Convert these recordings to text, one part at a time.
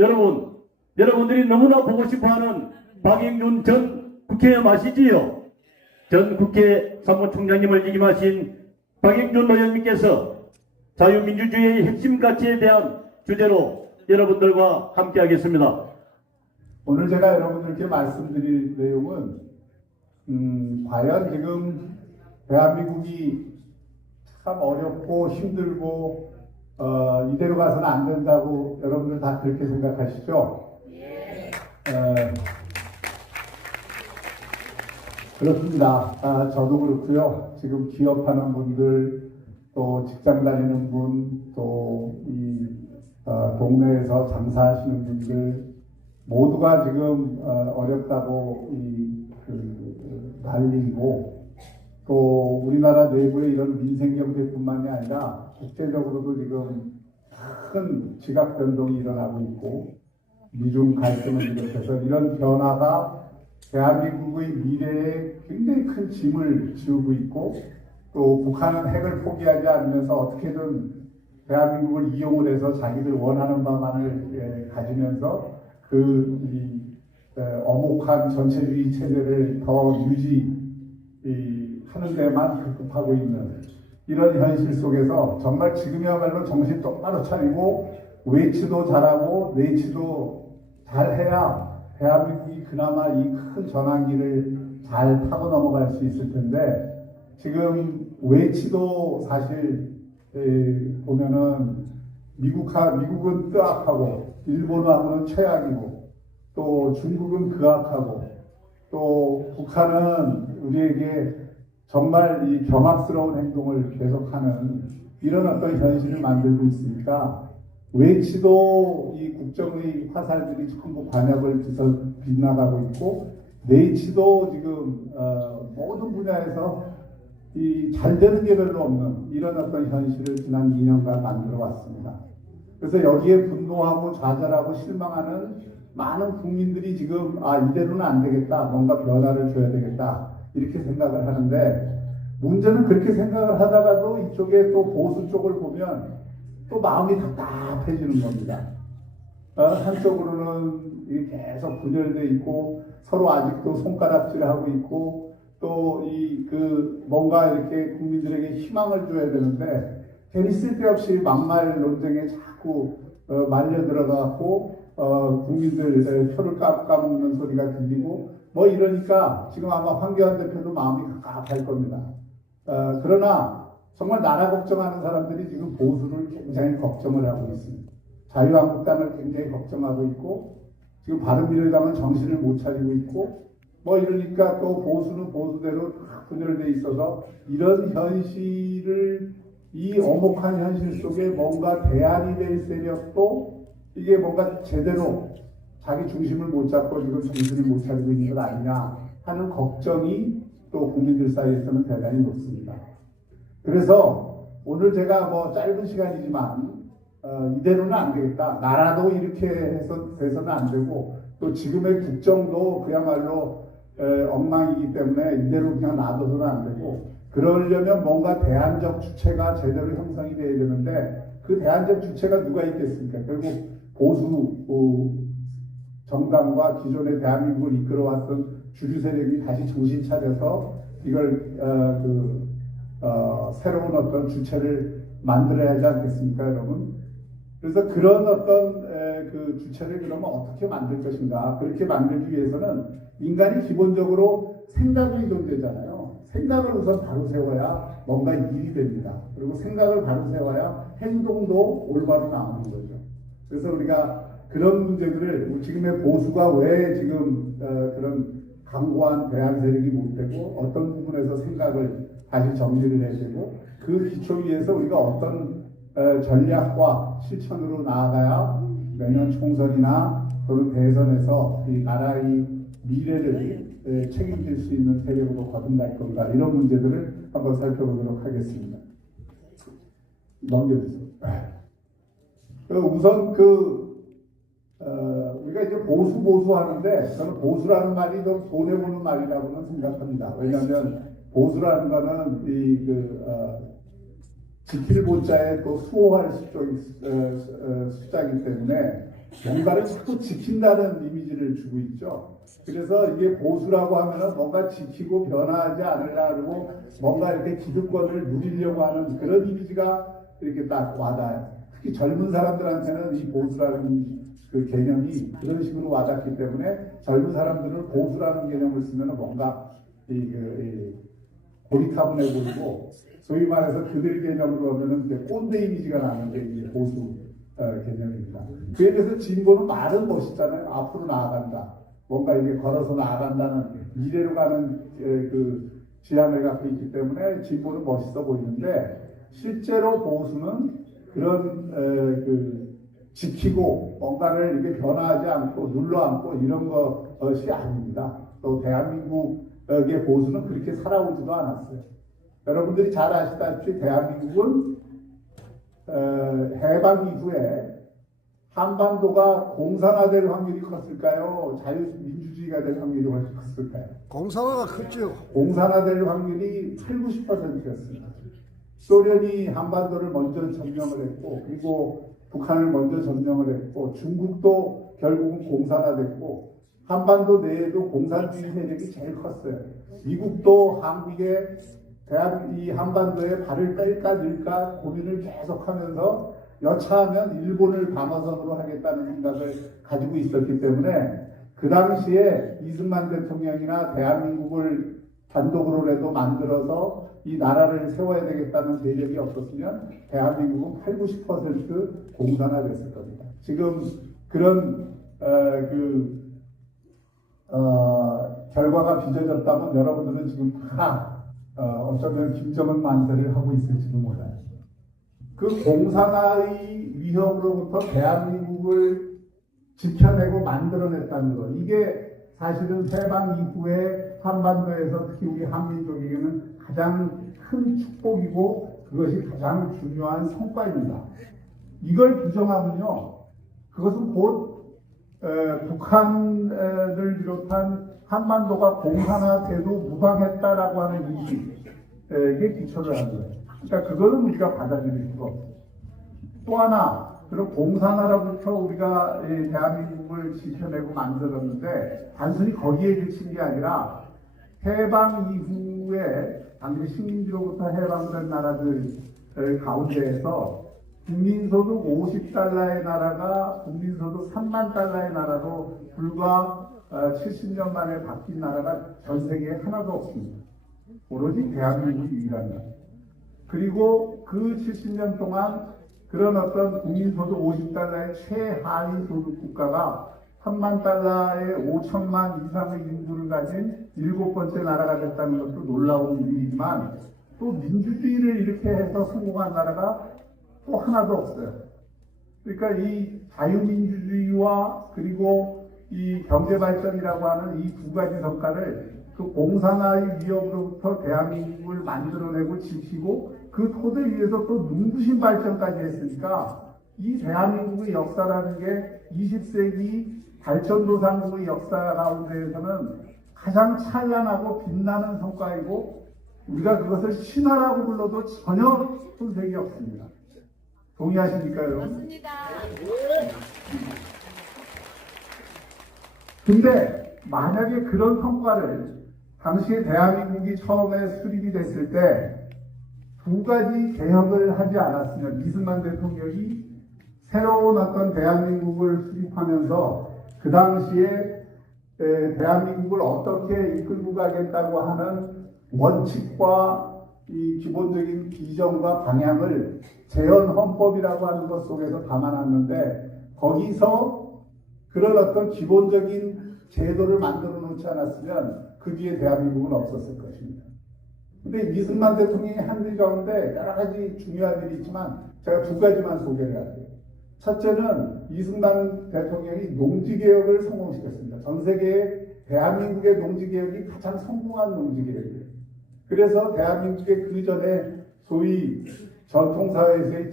여러분들이 너무나 보고 싶어하는 박영준 전 국회의원 아시지요? 전 국회 사무총장님을 역임하신 박영준 의원님께서 자유민주주의의 핵심 가치에 대한 주제로 여러분들과 함께 하겠습니다. 오늘 제가 여러분들께 말씀드릴 내용은 과연 지금 대한민국이 참 어렵고 힘들고 이대로 가서는 안 된다고 여러분들 다 그렇게 생각하시죠? 그렇습니다. 저도 그렇고요. 지금 기업하는 분들, 또 직장 다니는 분, 또 이 동네에서 장사하시는 분들 모두가 지금 어렵다고 난리고, 또 우리나라 내부의 이런 민생 경제뿐만이 아니라 국제적으로도 지금 큰 지각 변동이 일어나고 있고 미중 갈등을 비롯해서 이런 변화가 대한민국의 미래에 굉장히 큰 짐을 지우고 있고, 또 북한은 핵을 포기하지 않으면서 어떻게든 대한민국을 이용을 해서 자기들 원하는 바만을 가지면서 어목한 전체주의 체제를 더 유지하는 데만 급급하고 있는 이런 현실 속에서 정말 지금이야말로 정신 똑바로 차리고 외치도 잘하고 내치도 잘해야 대한민국이 그나마 이 큰 전환기를 잘 타고 넘어갈 수 있을 텐데, 지금 외치도 사실 보면은 미국은 뜨악하고 일본하고는 최악이고 또 중국은 극악하고 또 북한은 우리에게 정말 이 경악스러운 행동을 계속하는 이런 어떤 현실을 만들고 있으니까, 외치도 이 국정의 화살들이 전부 관역을 빗나가고 있고, 내치도 지금 모든 분야에서 잘 되는 게 별로 없는 이런 어떤 현실을 지난 2년간 만들어 왔습니다. 그래서 여기에 분노하고 좌절하고 실망하는 많은 국민들이 지금 이대로는 안 되겠다, 뭔가 변화를 줘야 되겠다 이렇게 생각을 하는데, 문제는 그렇게 생각을 하다가도 이쪽에 또 보수 쪽을 보면 또 마음이 답답해지는 겁니다. 한쪽으로는 계속 분열되어 있고 서로 아직도 손가락질하고 있고, 또 뭔가 이렇게 국민들에게 희망을 줘야 되는데 괜히 쓸데없이 막말 논쟁에 자꾸 말려 들어가고 국민들 표를 까먹는 소리가 들리고 뭐 이러니까 지금 아마 황교안 대표도 마음이 갑갑할 겁니다. 그러나 정말 나라 걱정하는 사람들이 지금 보수를 굉장히 걱정을 하고 있습니다. 자유한국당을 굉장히 걱정하고 있고, 지금 바른미래당은 정신을 못 차리고 있고, 뭐 이러니까 또 보수는 보수대로 다 분열돼 있어서 이런 현실을, 이 엄혹한 현실 속에 뭔가 대안이 될 세력도 이게 뭔가 제대로 자기 중심을 못 잡고 지금 정신을 못 차리고 있는 것 아니냐 하는 걱정이 또 국민들 사이에서는 대단히 높습니다. 그래서 오늘 제가 뭐 짧은 시간이지만 이대로는 안 되겠다, 나라도 이렇게 해서는 안 되고 또 지금의 국정도 그야말로 엉망이기 때문에 이대로 그냥 놔둬서는 안 되고, 그러려면 뭔가 대안적 주체가 제대로 형성이 돼야 되는데 그 대안적 주체가 누가 있겠습니까? 결국 보수 정당과 기존의 대한민국을 이끌어왔던 주류 세력이 다시 정신 차려서 이걸 새로운 어떤 주체를 만들어야 하지 않겠습니까, 여러분? 그래서 그런 어떤 주체를 그러면 어떻게 만들 것인가? 그렇게 만들기 위해서는 인간이 기본적으로 생각이 존재잖아요. 생각을 우선 바로 세워야 뭔가 일이 됩니다. 그리고 생각을 바로 세워야 행동도 올바로 나오는 거죠. 그래서 우리가 그런 문제들을 지금의 보수가 왜 지금 그런 강고한 대안 세력이 못 되고 어떤 부분에서 생각을 다시 정리를 해야 되고, 그 기초 위에서 우리가 어떤 전략과 실천으로 나아가야 내년 총선이나 또는 대선에서 이 나라의 미래를 책임질 수 있는 세력으로 거듭날 건가, 이런 문제들을 한번 살펴보도록 하겠습니다. 넘겨주세요. 우선 우리가 이제 보수 하는데, 저는 보수라는 말이 좀 손해보는 말이라고는 생각합니다. 왜냐하면 보수라는 거는 지킬 보자에 또 수호할 숫자이기 때문에 뭔가를 자꾸 지킨다는 이미지를 주고 있죠. 그래서 이게 보수라고 하면은 뭔가 지키고 변화하지 않으려고 뭔가 이렇게 기득권을 누리려고 하는 그런 이미지가 이렇게 딱 와닿아요. 특히 젊은 사람들한테는 이 보수라는 그 개념이 그런 식으로 와닿기 때문에 젊은 사람들은 보수라는 개념을 쓰면 뭔가 고리타분해 보이고 소위 말해서 그들 개념으로 하면은 이제 꼰대 이미지가 나는 게 이제 보수 개념입니다. 그에 비해서 진보는 말은 멋있잖아요. 앞으로 나아간다. 뭔가 이게 걸어서 나아간다는 미래로 가는 그 지향을 갖고 있기 때문에 진보는 멋있어 보이는데 실제로 보수는 그런 지키고 뭔가를 이렇게 변화하지 않고 눌러앉고 이런 것이 아닙니다. 또 대한민국의 보수는 그렇게 살아오지도 않았어요. 여러분들이 잘 아시다시피 대한민국은 해방 이후에 한반도가 공산화될 확률이 컸을까요? 자유민주주의가 될 확률이 훨씬 컸을까요? 공산화가 컸죠. 공산화될 확률이 80~90%였습니다. 소련이 한반도를 먼저 점령을 했고, 그리고 북한을 먼저 점령을 했고, 중국도 결국은 공산화됐고, 한반도 내에도 공산주의 세력이 제일 컸어요. 미국도 한국에 이 한반도에 발을 뗄까 늘까 고민을 계속하면서 여차하면 일본을 방어선으로 하겠다는 생각을 가지고 있었기 때문에 그 당시에 이승만 대통령이나 대한민국을 단독으로라도 만들어서 이 나라를 세워야 되겠다는 세력이 없었으면 대한민국은 80~90% 공산화됐을 겁니다. 지금 그런 결과가 빚어졌다면 여러분들은 지금 다 어쩌면 김정은 만세를 하고 있을지도 몰라요. 그 공산화의 위협으로부터 대한민국을 지켜내고 만들어냈다는 것. 이게 사실은 해방 이후에 한반도에서 특히 우리 한민족에게는 가장 큰 축복이고 그것이 가장 중요한 성과입니다. 이걸 부정하면요. 그것은 곧 북한을 비롯한 한반도가 공산화돼도 무방했다라고 하는 인식에 기초를 한 거예요. 그러니까 그거는 우리가 받아들일 수가 없어요. 또 하나, 그런 공산화로부터 우리가 대한민국을 지켜내고 만들었는데 단순히 거기에 그친 게 아니라 해방 이후에 당시 식민지로부터 해방을 한 나라들 가운데에서 국민소득 50달러의 나라가 국민소득 3만 달러의 나라로 불과 70년 만에 바뀐 나라가 전 세계에 하나도 없습니다. 오로지 대한민국이 유일합니다. 그리고 그 70년 동안 그런 어떤 국민소득 50달러의 최하위 소득 국가가 3만 달러의 5천만 이상의 인구를 가진 7번째 나라가 됐다는 것도 놀라운 일이지만 또 민주주의를 이렇게 해서 성공한 나라가 또 하나도 없어요. 그러니까 이 자유민주주의와 그리고 이 경제발전이라고 하는 이 두 가지 성과를 그 공산화의 위협으로부터 대한민국을 만들어내고 지키고 그 토대 위에서 또 눈부신 발전까지 했으니까 이 대한민국의 역사라는 게 20세기 발전도상국의 역사 가운데에서는 가장 찬란하고 빛나는 성과이고 우리가 그것을 신화라고 불러도 전혀 손색이 없습니다. 동의하십니까, 여러분? 맞습니다. 근데 만약에 그런 성과를 당시에 대한민국이 처음에 수립이 됐을 때 두 가지 개혁을 하지 않았으면 이승만 대통령이 새로운 어떤 대한민국을 수립하면서 그 당시에 대한민국을 어떻게 이끌고 가겠다고 하는 원칙과 이 기본적인 비전과 방향을 재헌헌법이라고 하는 것 속에서 담아놨는데 거기서 그런 어떤 기본적인 제도를 만들어 놓지 않았으면 그 뒤에 대한민국은 없었을 것입니다. 근데 이승만 대통령이 한 일 가운데 여러 가지 중요한 일이 있지만 제가 두 가지만 소개를 할게요. 첫째는 이승만 대통령이 농지개혁을 성공시켰습니다. 전 세계에 대한민국의 농지개혁이 가장 성공한 농지개혁이에요. 그래서 대한민국의 그 전에 소위 전통사회에서의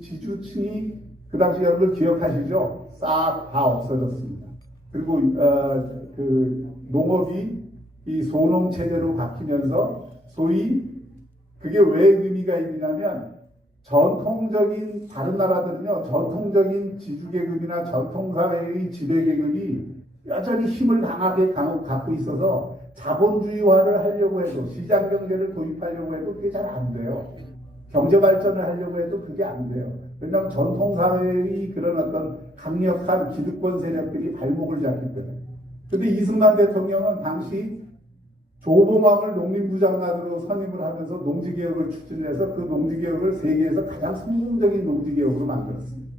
지주층이 그 당시 여러분 기억하시죠? 싹 다 없어졌습니다. 그리고 그 농업이 이 소농 체제로 바뀌면서 소위 그게 왜 의미가 있냐면 전통적인 다른 나라들은요, 전통적인 지주계급이나 전통사회의 지배계급이 여전히 힘을 강하게 갖고 있어서 자본주의화를 하려고 해도, 시장 경제를 도입하려고 해도 그게 잘 안 돼요. 경제 발전을 하려고 해도 그게 안 돼요. 왜냐하면 전통사회의 그런 어떤 강력한 기득권 세력들이 발목을 잡기 때문에. 근데 이승만 대통령은 당시 조봉암을 농림부 장관으로 선임을 하면서 농지개혁을 추진해서 그 농지개혁을 세계에서 가장 성공적인 농지개혁으로 만들었습니다.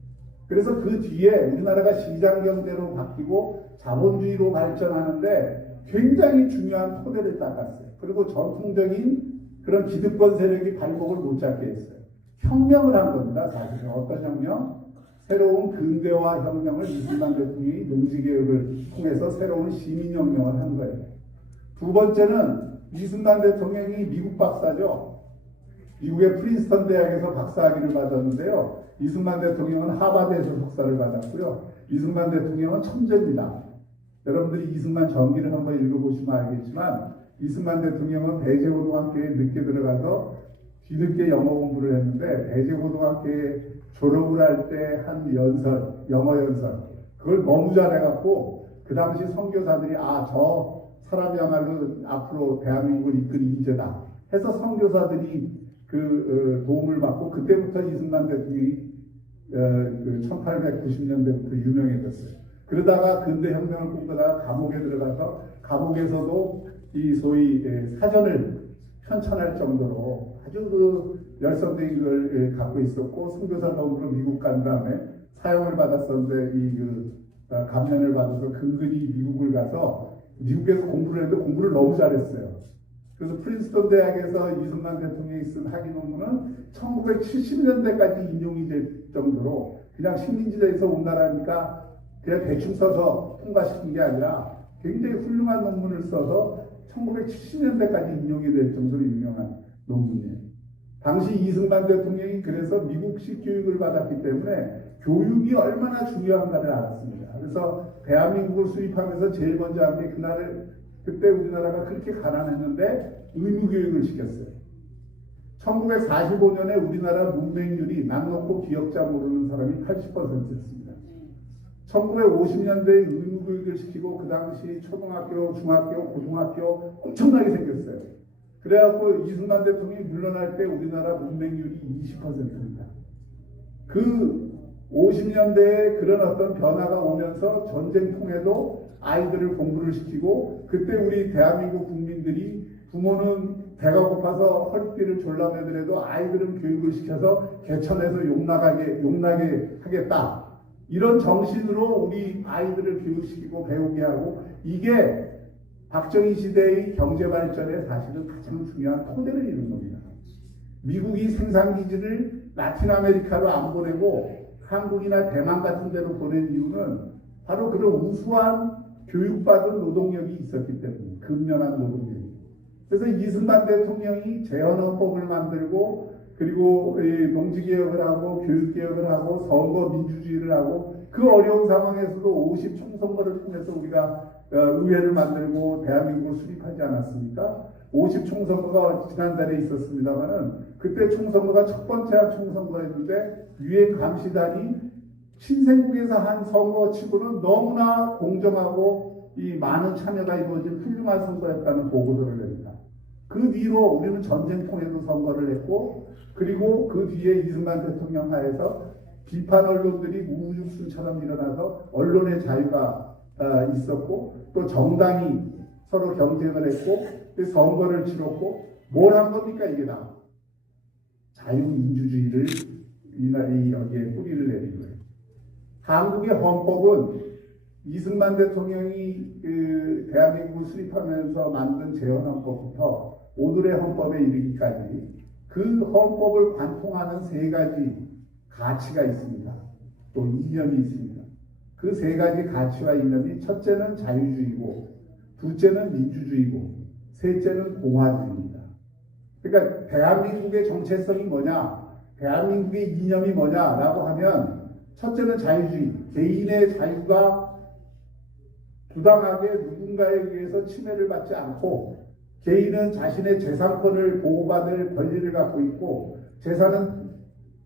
그래서 그 뒤에 우리나라가 시장경제로 바뀌고 자본주의로 발전하는데 굉장히 중요한 토대를 닦았어요. 그리고 전통적인 그런 기득권 세력이 발목을 못 잡게 했어요. 혁명을 한 겁니다. 사실은 어떤 혁명? 새로운 근대화 혁명을 이승만 대통령이 농지개혁을 통해서 새로운 시민혁명을 한 거예요. 두 번째는 이승만 대통령이 미국 박사죠. 미국의 프린스턴 대학에서 박사학위를 받았는데요. 이승만 대통령은 하버드에서 석사를 받았고요. 이승만 대통령은 천재입니다. 여러분들이 이승만 전기를 한번 읽어보시면 알겠지만 이승만 대통령은 배재고등학교에 늦게 들어가서 뒤늦게 영어 공부를 했는데 배재고등학교에 졸업을 할 때 한 연설, 영어 연설 그걸 너무 잘해갖고 그 당시 선교사들이 저 사람이야말로 앞으로 대한민국을 이끌 인재다 해서 선교사들이 도움을 받고 그때부터 이승만 대통령이 1890년대부터 유명해졌어요. 그러다가 근대혁명을 꿈꾸다가 감옥에 들어가서 감옥에서도 이 소위 사전을 편찬할 정도로 아주 열성적인 걸 갖고 있었고 선교사 도움으로 미국 간 다음에 사형을 받았었는데 감면을 받아서 근근히 미국을 가서 미국에서 공부를 했는데 공부를 너무 잘했어요. 그래서 프린스턴 대학에서 이승만 대통령이 쓴 학위 논문은 1970년대까지 인용이 될 정도로 그냥 식민지대에서 온 나라니까 그냥 대충 써서 통과시킨 게 아니라 굉장히 훌륭한 논문을 써서 1970년대까지 인용이 될 정도로 유명한 논문이에요. 당시 이승만 대통령이 그래서 미국식 교육을 받았기 때문에 교육이 얼마나 중요한가를 알았습니다. 그래서 대한민국을 수입하면서 제일 먼저 한 게 그때 우리나라가 그렇게 가난했는데 의무교육을 시켰어요. 1945년에 우리나라 문맹률이 남놓고 기억자 모르는 사람이 80%였습니다. 1950년대에 의무교육을 시키고 그 당시 초등학교, 중학교, 고등학교 엄청나게 생겼어요. 그래갖고 이승만 대통령이 물러날 때 우리나라 문맹률이 20%입니다. 그 50년대에 그런 어떤 변화가 오면서 전쟁통에도 아이들을 공부를 시키고 그때 우리 대한민국 국민들이 부모는 배가 고파서 허리띠를 졸라매더라도 아이들은 교육을 시켜서 개천에서 용나게 하겠다. 이런 정신으로 우리 아이들을 교육시키고 배우게 하고 이게 박정희 시대의 경제 발전에 사실은 가장 중요한 토대를 이룬 겁니다. 미국이 생산기지를 라틴 아메리카로 안 보내고 한국이나 대만 같은 데로 보낸 이유는 바로 그런 우수한 교육받은 노동력이 있었기 때문에 근면한 노동력이. 그래서 이승만 대통령이 재헌헌법을 만들고 그리고 농지개혁을 하고 교육개혁을 하고 선거 민주주의를 하고 그 어려운 상황에서도 50 총선거를 통해서 우리가 의회를 만들고 대한민국을 수립하지 않았습니까? 50 총선거가 지난달에 있었습니다만은 그때 총선거가 첫 번째 총선거였는데 유엔 감시단이 신생국에서 한 선거치고는 너무나 공정하고 이 많은 참여가 이루어진 훌륭한 선거였다는 보고서를 냅니다. 그 뒤로 우리는 전쟁통에도 선거를 했고 그리고 그 뒤에 이승만 대통령 하에서 비판 언론들이 우후죽순처럼 일어나서 언론의 자유가 있었고 또 정당이 서로 경쟁을 했고 선거를 치렀고 뭘 한 겁니까 이게 다 자유민주주의를 여기에 뿌리를 내린 거예요. 한국의 헌법은 이승만 대통령이 대한민국을 수립하면서 만든 재헌헌법부터 오늘의 헌법에 이르기까지 그 헌법을 관통하는 세 가지 가치가 있습니다. 또 이념이 있습니다. 그 세 가지 가치와 이념이 첫째는 자유주의고 둘째는 민주주의고 셋째는 공화주의입니다. 그러니까 대한민국의 정체성이 뭐냐 대한민국의 이념이 뭐냐라고 하면 첫째는 자유주의 개인의 자유가 부당하게 누군가에 의해서 침해를 받지 않고 개인은 자신의 재산권을 보호받을 권리를 갖고 있고 재산은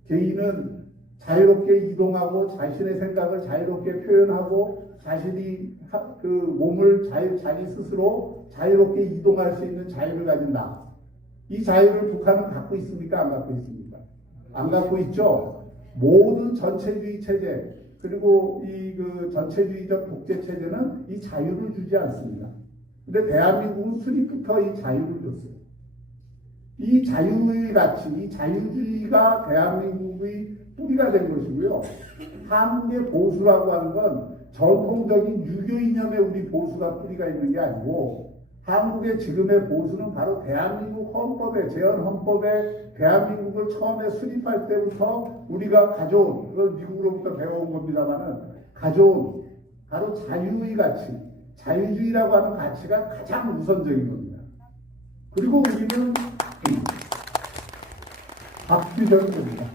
개인은 자유롭게 이동하고 자신의 생각을 자유롭게 표현하고 자신이 그 몸을 자기 스스로 자유롭게 이동할 수 있는 자유를 가진다. 이 자유를 북한은 갖고 있습니까? 안 갖고 있습니까? 안 갖고 있죠. 모든 전체주의 체제 그리고 이 그 전체주의적 독재 체제는 이 자유를 주지 않습니다. 근데 대한민국은 수립부터 이 자유를 줬어요. 이 자유의 가치, 이 자유주의가 대한민국의 뿌리가 된 것이고요. 한국의 보수라고 하는 건 전통적인 유교 이념의 우리 보수가 뿌리가 있는 게 아니고 한국의 지금의 보수는 바로 대한민국 헌법에, 재헌헌법에 대한민국을 처음에 수립할 때부터 우리가 가져온, 그걸 미국으로부터 배워온 겁니다만은 가져온 바로 자유의 가치, 자유주의라고 하는 가치가 가장 우선적인 겁니다. 그리고 우리는 박규전 겁니다.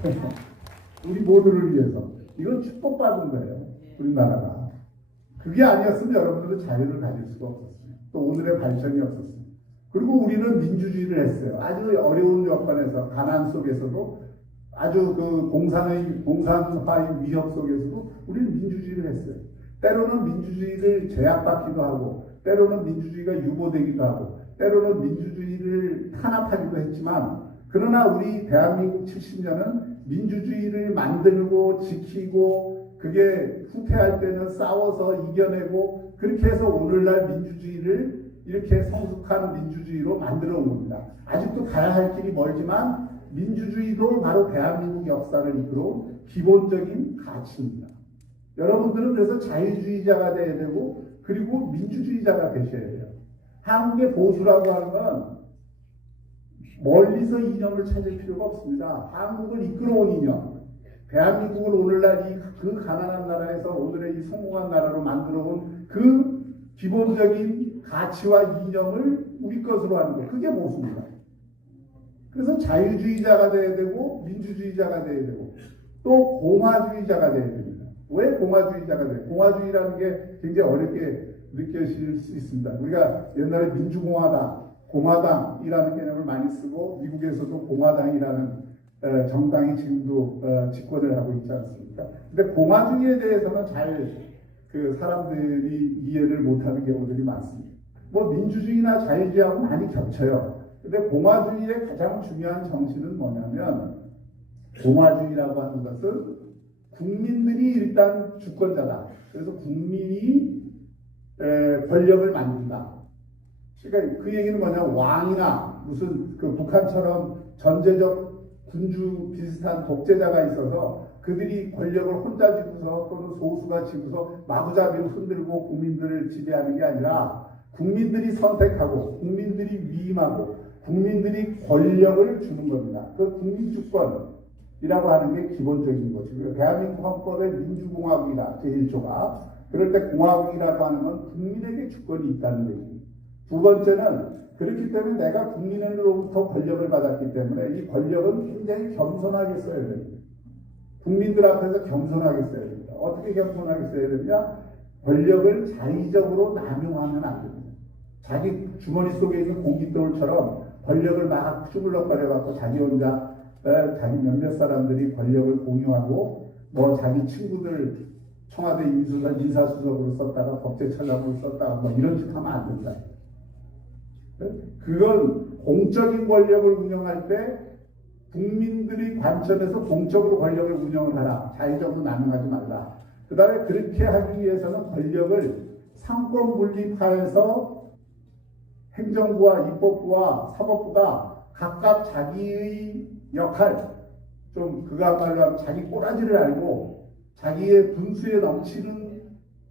우리 모두를 위해서. 이건 축복받은 거예요. 우리나라가. 그게 아니었으면 여러분들은 자유를 가질 수가 없었어요. 또 오늘의 발전이 없었어요. 그리고 우리는 민주주의를 했어요. 아주 어려운 여건에서, 가난 속에서도 아주 그 공산화의 위협 속에서도 우리는 민주주의를 했어요. 때로는 민주주의를 제약받기도 하고, 때로는 민주주의가 유보되기도 하고, 때로는 민주주의를 탄압하기도 했지만, 그러나 우리 대한민국 70년은 민주주의를 만들고 지키고 그게 후퇴할 때는 싸워서 이겨내고 그렇게 해서 오늘날 민주주의를 이렇게 성숙한 민주주의로 만들어 온 겁니다. 아직도 가야 할 길이 멀지만 민주주의도 바로 대한민국 역사를 이끌어온 기본적인 가치입니다. 여러분들은 그래서 자유주의자가 돼야 되고 그리고 민주주의자가 되셔야 돼요. 한국의 보수라고 하는 건 멀리서 이념을 찾을 필요가 없습니다. 한국을 이끌어온 이념, 대한민국을 오늘날 그 가난한 나라에서 오늘의 이 성공한 나라로 만들어온 그 기본적인 가치와 이념을 우리 것으로 하는 것, 그게 보수입니다. 그래서 자유주의자가 돼야 되고 민주주의자가 돼야 되고 또 공화주의자가 돼야 됩니다. 왜 공화주의자가 돼요? 공화주의라는 게 굉장히 어렵게 느껴질 수 있습니다. 우리가 옛날에 민주공화당, 공화당이라는 개념을 많이 쓰고 미국에서도 공화당이라는 정당이 지금도 집권을 하고 있지 않습니까? 근데 공화주의에 대해서는 잘 그 사람들이 이해를 못하는 경우들이 많습니다. 뭐 민주주의나 자유주의하고 많이 겹쳐요. 근데 공화주의의 가장 중요한 정신은 뭐냐면 공화주의라고 하는 것은 국민들이 일단 주권자다. 그래서 국민이 권력을 만든다. 그러니까 그 얘기는 뭐냐, 왕이나 무슨 그 북한처럼 전제적 군주 비슷한 독재자가 있어서 그들이 권력을 혼자 쥐고서 또는 소수가 쥐고서 마구잡이로 흔들고 국민들을 지배하는 게 아니라 국민들이 선택하고 국민들이 위임하고 국민들이 권력을 주는 겁니다. 그 국민주권이라고 하는 게 기본적인 것이고요. 대한민국 헌법의 민주공화국이다. 제1조가. 그럴 때 공화국이라고 하는 건 국민에게 주권이 있다는 얘기입니다. 두 번째는 그렇기 때문에 내가 국민으로부터 권력을 받았기 때문에 이 권력은 굉장히 겸손하게 써야 됩니다. 국민들 앞에서 겸손하게 써야 됩니다. 어떻게 겸손하게 써야 되느냐? 권력을 자의적으로 남용하면 안 됩니다. 자기 주머니 속에 있는 공깃돌처럼 권력을 막 쭈글럭거려갖고 자기 혼자 자기 몇몇 사람들이 권력을 공유하고 뭐 자기 친구들 청와대 인사수석으로 썼다가 법제처장으로 썼다가 뭐 이런 짓 하면 안 된다. 그건 공적인 권력을 운영할 때 국민들이 관점에서 공적으로 권력을 운영을 하라. 자의적으로 나눔하지 말라. 그 다음에 그렇게 하기 위해서는 권력을 상권 분립하여서 행정부와 입법부와 사법부가 각각 자기의 역할, 좀 그거야말로 하면 자기 꼬라지를 알고 자기의 분수에 넘치는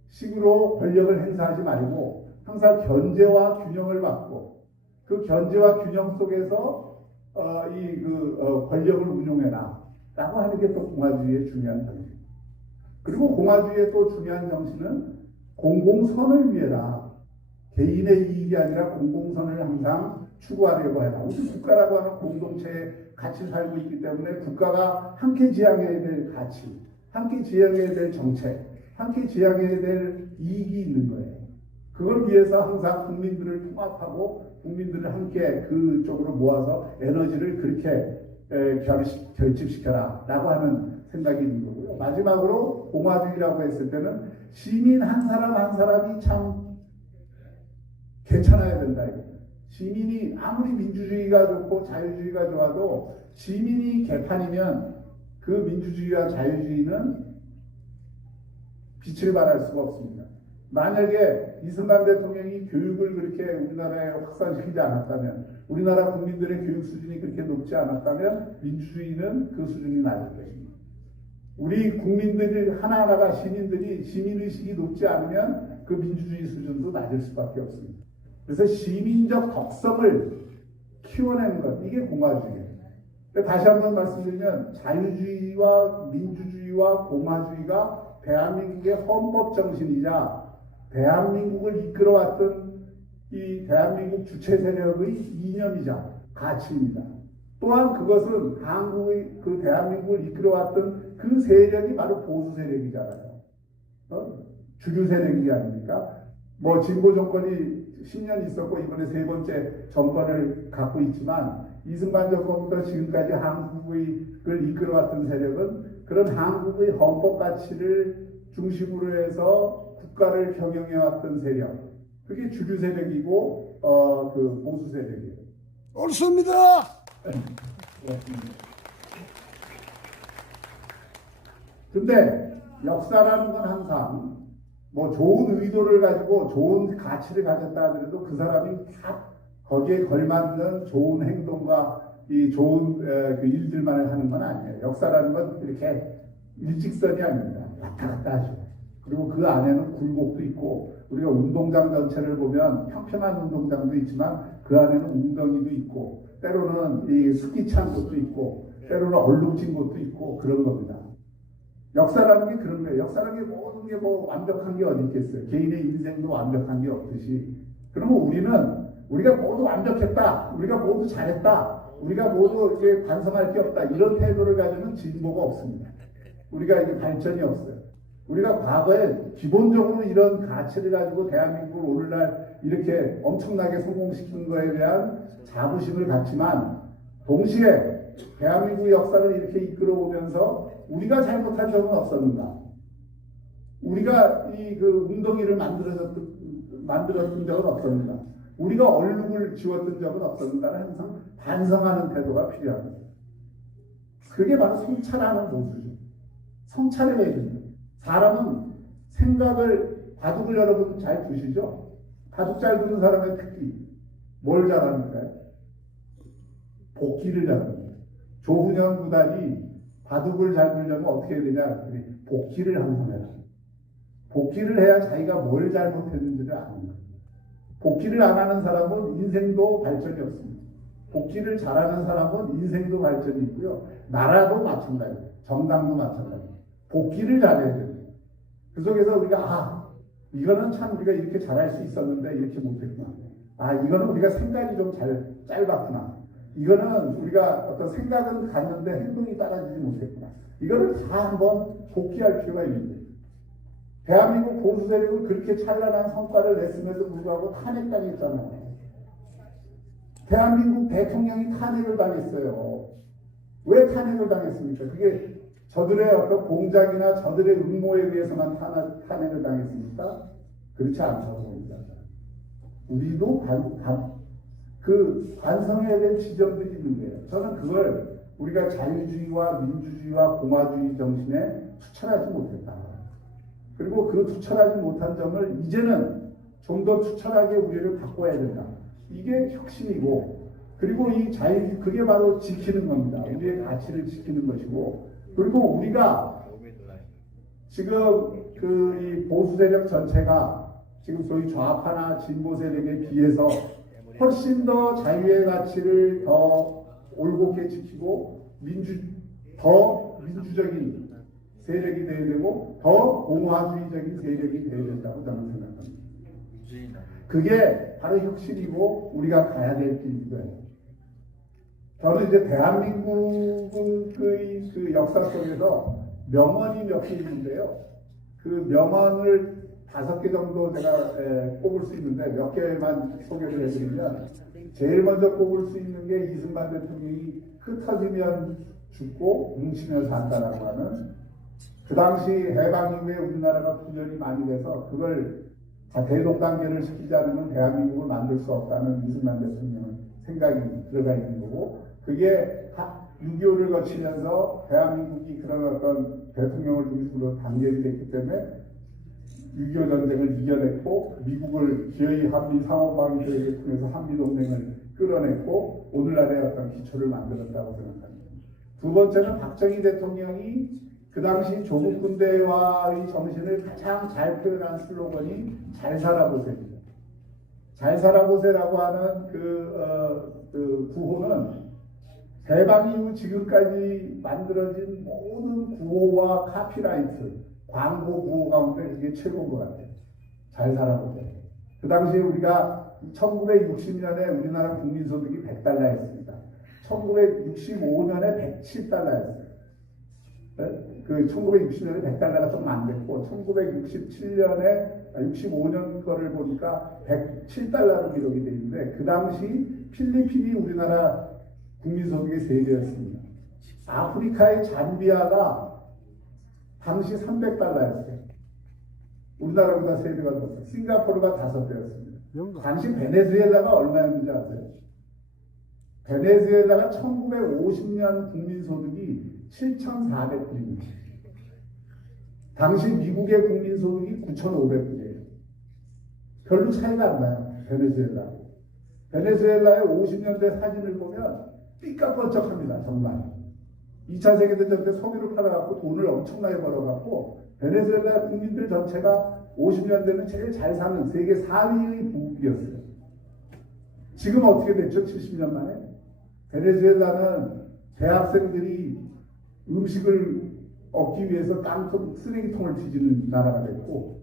식으로 권력을 행사하지 말고 항상 견제와 균형을 받고 그 견제와 균형 속에서 권력을 운용해라 라고 하는 게 또 공화주의의 중요한 정신. 그리고 공화주의의 또 중요한 정신은 공공선을 위해라. 개인의 이익이 아니라 공공선을 항상 추구하려고 해라. 우리 국가라고 하는 공동체에 같이 살고 있기 때문에 국가가 함께 지향해야 될 가치, 함께 지향해야 될 정책, 함께 지향해야 될 이익이 있는 거예요. 그걸 위해서 항상 국민들을 통합하고 국민들을 함께 그쪽으로 모아서 에너지를 그렇게 결집시켜라 라고 하는 생각이 있는 거고요. 마지막으로 공화주의라고 했을 때는 시민 한 사람 한 사람이 참 괜찮아야 된다. 시민이 아무리 민주주의가 좋고 자유주의가 좋아도 시민이 개판이면 그 민주주의와 자유주의는 빛을 발할 수가 없습니다. 만약에 이승만 대통령이 교육을 그렇게 우리나라에 확산시키지 않았다면, 우리나라 국민들의 교육 수준이 그렇게 높지 않았다면 민주주의는 그 수준이 낮을 것입니다. 우리 국민들이 하나하나가 시민의식이 높지 않으면 그 민주주의 수준도 낮을 수밖에 없습니다. 그래서 시민적 덕성을 키워내는 것, 이게 공화주의예요. 다시 한번 말씀드리면 자유주의와 민주주의와 공화주의가 대한민국의 헌법 정신이자 대한민국을 이끌어왔던 이 대한민국 주체 세력의 이념이자 가치입니다. 또한 그것은 한국의 그 대한민국을 이끌어왔던 그 세력이 바로 보수 세력이잖아요. 주류 세력이 아닙니까? 뭐 진보 정권이 10년 있었고 이번에 세 번째 정권을 갖고 있지만 이승만 정권부터 지금까지 한국을 이끌어왔던 세력은 그런 한국의 헌법 가치를 중심으로 해서 국가를 경영해왔던 세력, 그게 주류 세력이고 그 보수 세력이에요. 옳습니다. 근데 역사라는 건 항상 뭐 좋은 의도를 가지고 좋은 가치를 가졌다 하더라도 그 사람이 다 거기에 걸맞는 좋은 행동과 이 좋은 그 일들만을 하는 건 아니에요. 역사라는 건 이렇게 일직선이 아닙니다. 왔다 갔다 하죠. 그리고 그 안에는 굴곡도 있고, 우리가 운동장 전체를 보면 평평한 운동장도 있지만 그 안에는 웅덩이도 있고, 때로는 이 습기 찬 곳도 있고, 때로는 얼룩진 곳도 있고, 그런 겁니다. 역사라는 게 그런 거예요. 역사라는 게 모든 게 뭐 완벽한 게 어디 있겠어요. 개인의 인생도 완벽한 게 없듯이. 그러면 우리가 모두 완벽했다, 우리가 모두 잘했다, 우리가 모두 이게 반성할 게 없다, 이런 태도를 가지면 진보가 없습니다. 우리가 이게 발전이 없어요. 우리가 과거에 기본적으로 이런 가치를 가지고 대한민국을 오늘날 이렇게 엄청나게 성공시킨 거에 대한 자부심을 갖지만, 동시에 대한민국 역사를 이렇게 이끌어오면서 우리가 잘못한 적은 없었는가? 우리가 이 그 웅덩이를 만들었던 적은 없었는가? 우리가 얼룩을 지웠던 적은 없었는가를 항상 반성하는 태도가 필요합니다. 그게 바로 성찰하는 모습이죠. 성찰을 해야 됩니다. 사람은 생각을, 바둑을 여러분 잘 두시죠? 바둑 잘 두는 사람의 특기, 뭘 잘합니까? 복기를 잘합니다. 조훈현 구단이 바둑을 잘 두려면 어떻게 해야 되냐? 복기를 항상 해라. 복기를 해야 자기가 뭘 잘못했는지를 아는 거예요. 복기를 안 하는 사람은 인생도 발전이 없습니다. 복기를 잘하는 사람은 인생도 발전이 있고요. 나라도 마찬가지예요. 정당도 마찬가지예요. 복기를 잘해야 돼요. 그 속에서 우리가 이거는 참 우리가 이렇게 잘할 수 있었는데 이렇게 못했구나. 이거는 우리가 생각이 좀 짧았구나. 이거는 우리가 어떤 생각은 갔는데 행동이 따라지지 못했구나. 이거를 다 한번 복귀할 필요가 있는데, 대한민국 보수 세력은 그렇게 찬란한 성과를 냈음에도 불구하고 탄핵당했잖아요. 대한민국 대통령이 탄핵을 당했어요. 왜 탄핵을 당했습니까? 그게 저들의 어떤 공작이나 저들의 음모에 의해서만 탄핵을 당했습니까? 그렇지 않다고 봅니다. 우리도 반성해야 될 지점들이 있는 거예요. 저는 그걸 우리가 자유주의와 민주주의와 공화주의 정신에 투철하지 못했다. 그리고 그 투철하지 못한 점을 이제는 좀 더 투철하게 우리를 바꿔야 된다. 이게 혁신이고, 그리고 이 자유주의, 그게 바로 지키는 겁니다. 우리의 가치를 지키는 것이고, 그리고 우리가 지금 이 보수 세력 전체가 지금 소위 좌파나 진보 세력에 비해서 훨씬 더 자유의 가치를 더 올곧게 지키고 더 민주적인 세력이 되어야 되고 더 공화주의적인 세력이 되어야 된다고 저는 생각합니다. 그게 바로 혁신이고 우리가 가야 될 길인 거예요. 저는 이제 대한민국의 그 역사 속에서 명언이 몇 개 있는데요. 그 명언을 5개 정도 제가 꼽을 수 있는데 몇 개만 소개를 해드리면, 제일 먼저 꼽을 수 있는 게 이승만 대통령이 흩어지면 죽고 뭉치면 산다라고 하는 그 당시 해방 이후에 우리나라가 분열이 많이 돼서 그걸 대동단계를 시키지 않으면 대한민국을 만들 수 없다는 이승만 대통령의 생각이 들어가 있는 거고 그게 6.25를 거치면서 대한민국이 그런 어떤 대통령을 중심으로 단결이 됐기 때문에 6.25 전쟁을 이겨냈고 미국을 기어이 한미 상호방위 조약을 통해서 한미 동맹을 끌어냈고 오늘날의 어떤 기초를 만들었다고 생각합니다. 두 번째는 박정희 대통령이 그 당시 조국 군대와의 정신을 가장 잘 표현한 슬로건이 잘 살아보세입니다. 잘 살아보세라고 하는 그 구호는 해방 이후 지금까지 만들어진 모든 구호와 카피라이트, 광고 구호 가운데 이게 최고인 것 같아요. 잘 살아보세요. 그 당시에 우리가 1960년에 우리나라 국민소득이 100달러였습니다. 1965년에 107달러였어요. 그 1960년에 100달러가 좀 안 됐고 1967년에 65년 거를 보니까 107달러로 기록이 되어 있는데 그 당시 필리핀이 우리나라 국민소득의 3배였습니다. 아프리카의 잠비아가 당시 300달러였어요. 우리나라보다 3배가 더. 싱가포르가 5배였습니다. 당시 베네수엘라가 얼마였는지 아세요? 베네수엘라가 1950년 국민소득이 7,400불입니다. 당시 미국의 국민소득이 9,500불이에요. 별로 차이가 안 나요. 베네수엘라하고. 베네수엘라의 50년대 사진을 보면 삐까뻔쩍합니다. 정말. 2차 세계대전 때 석유를 팔아갖고 돈을 엄청나게 벌어갖고 베네수엘라 국민들 전체가 50년대는 제일 잘 사는 세계 4위의 부국이었어요. 지금 어떻게 됐죠? 70년 만에? 베네수엘라는 대학생들이 음식을 얻기 위해서 깡통 쓰레기통을 뒤지는 나라가 됐고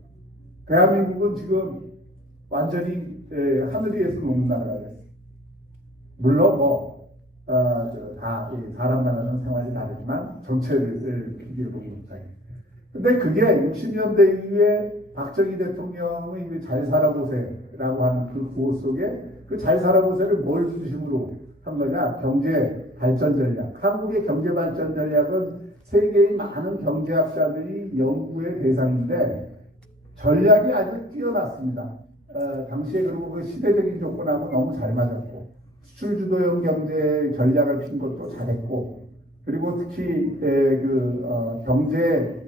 대한민국은 지금 완전히 하늘 위에서 노는 나라가 됐어요. 물론 사람 나라는 생활이 다르지만 전체를 비교해보면 근데 그게 60년대 이후에 박정희 대통령의 잘 살아보세라고 하는 그 구호 속에 그 잘 살아보세를 뭘 중심으로 한 거냐? 경제 발전 전략. 한국의 경제 발전 전략은 세계의 많은 경제학자들이 연구의 대상인데 전략이 아주 뛰어났습니다. 당시에 그리고 그 시대적인 조건하고 너무 잘 맞았고 수출 주도형 경제 전략을 핀 것도 잘했고 그리고 특히 경제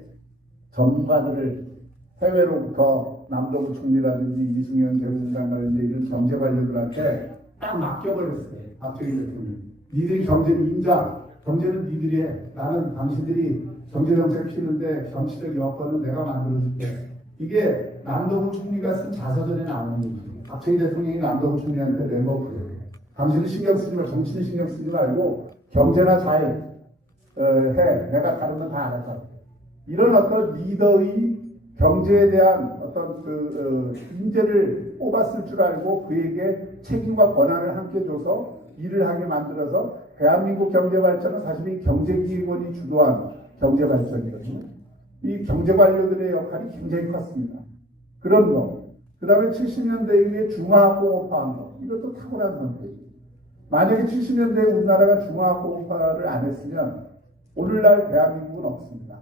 전문가들을 해외로부터 남동구 총리라든지 이승현 재무장관이라든지 이런 경제 관료들한테 딱 맡겨버렸어요. 박정희 대통령. 니들이 경제를 인자, 경제는 니들이 해. 나는 당신들이 경제정책 피우는데 정치적 여건은 내가 만들어줄게. 이게 남동구 총리가 쓴 자서전에 나오는 얘기예요. 박정희 대통령이 남동구 총리한테 낸 거고요. 당신은 신경 쓰지 말고 정치는 신경 쓰지 말고 경제나 잘 해. 내가 다른 건 다 알아서. 이런 어떤 리더의 경제에 대한 어떤 인재를 뽑았을 줄 알고 그에게 책임과 권한을 함께 줘서 일을 하게 만들어서 대한민국 경제 발전은 사실 이 경제기획원이 주도한 경제 발전이거든요. 이 경제 관료들의 역할이 굉장히 컸습니다. 그런 거. 그 다음에 70년대 이후에 중화학공업화한 거. 이것도 탁월한 선택이에요. 만약에 70년대에 우리나라가 중화학공업화를 안 했으면 오늘날 대한민국은 없습니다.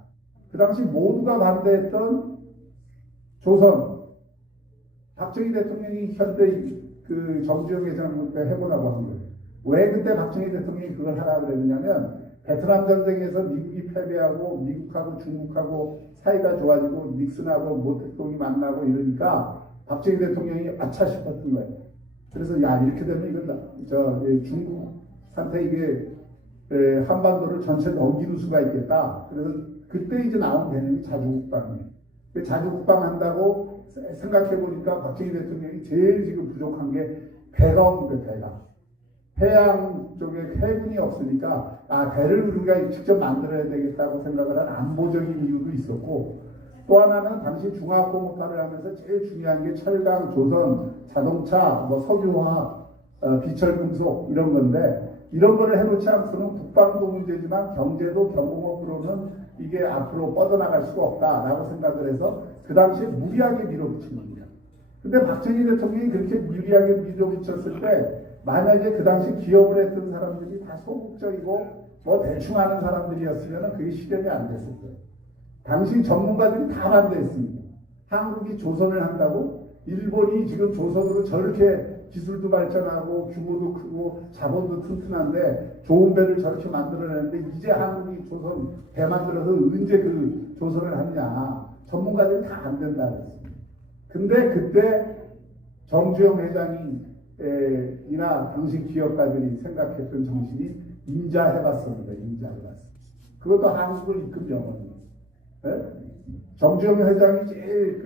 그 당시 모두가 반대했던 조선, 박정희 대통령이 현대 정주영 회장을 때 해보라고 한 거예요. 왜 그때 박정희 대통령이 그걸 하라고 그랬느냐면 베트남 전쟁에서 미국이 패배하고 미국하고 중국하고 사이가 좋아지고 닉슨하고 모 대통령이 만나고 이러니까 박정희 대통령이 아차 싶었던 거예요. 그래서 이렇게 되면 이건 중국한테 이게 한반도를 전체 넘기는 수가 있겠다. 그래서 그때 이제 나온 개념이 자주국방이에요. 자주국방 한다고 생각해 보니까 박정희 대통령이 제일 지금 부족한 게 배가 없는 거예요. 배가. 해양 쪽에 해군이 없으니까 배를 우리가 직접 만들어야 되겠다고 생각을 한 안보적인 이유도 있었고 또 하나는 당시 중화학공업화를 하면서 제일 중요한 게 철강, 조선, 자동차, 석유화학, 비철금속 이런 건데 이런 거를 해놓지 않고는 국방도 문제지만 경제도 경공업으로는 이게 앞으로 뻗어나갈 수가 없다라고 생각을 해서 그 당시에 무리하게 밀어붙인 겁니다. 근데 박정희 대통령이 그렇게 무리하게 밀어붙였을 때 만약에 그 당시 기업을 했던 사람들이 다 소극적이고 뭐 대충 하는 사람들이었으면 그게 실현이 안 됐을 거예요. 당시 전문가들이 다 반대했습니다. 한국이 조선을 한다고? 일본이 지금 조선으로 저렇게 기술도 발전하고 규모도 크고 자본도 튼튼한데 좋은 배를 저렇게 만들어내는데 이제 한국이 조선 배 만들어서 언제 그 조선을 하냐. 전문가들이 다 안 된다 그랬습니다. 근데 그때 정주영 회장이 이나 당시 기업가들이 생각했던 정신이 인자해봤습니다. 인자해봤습니다. 그것도 한국을 이끈 영혼입니다. 정주영 회장이 제일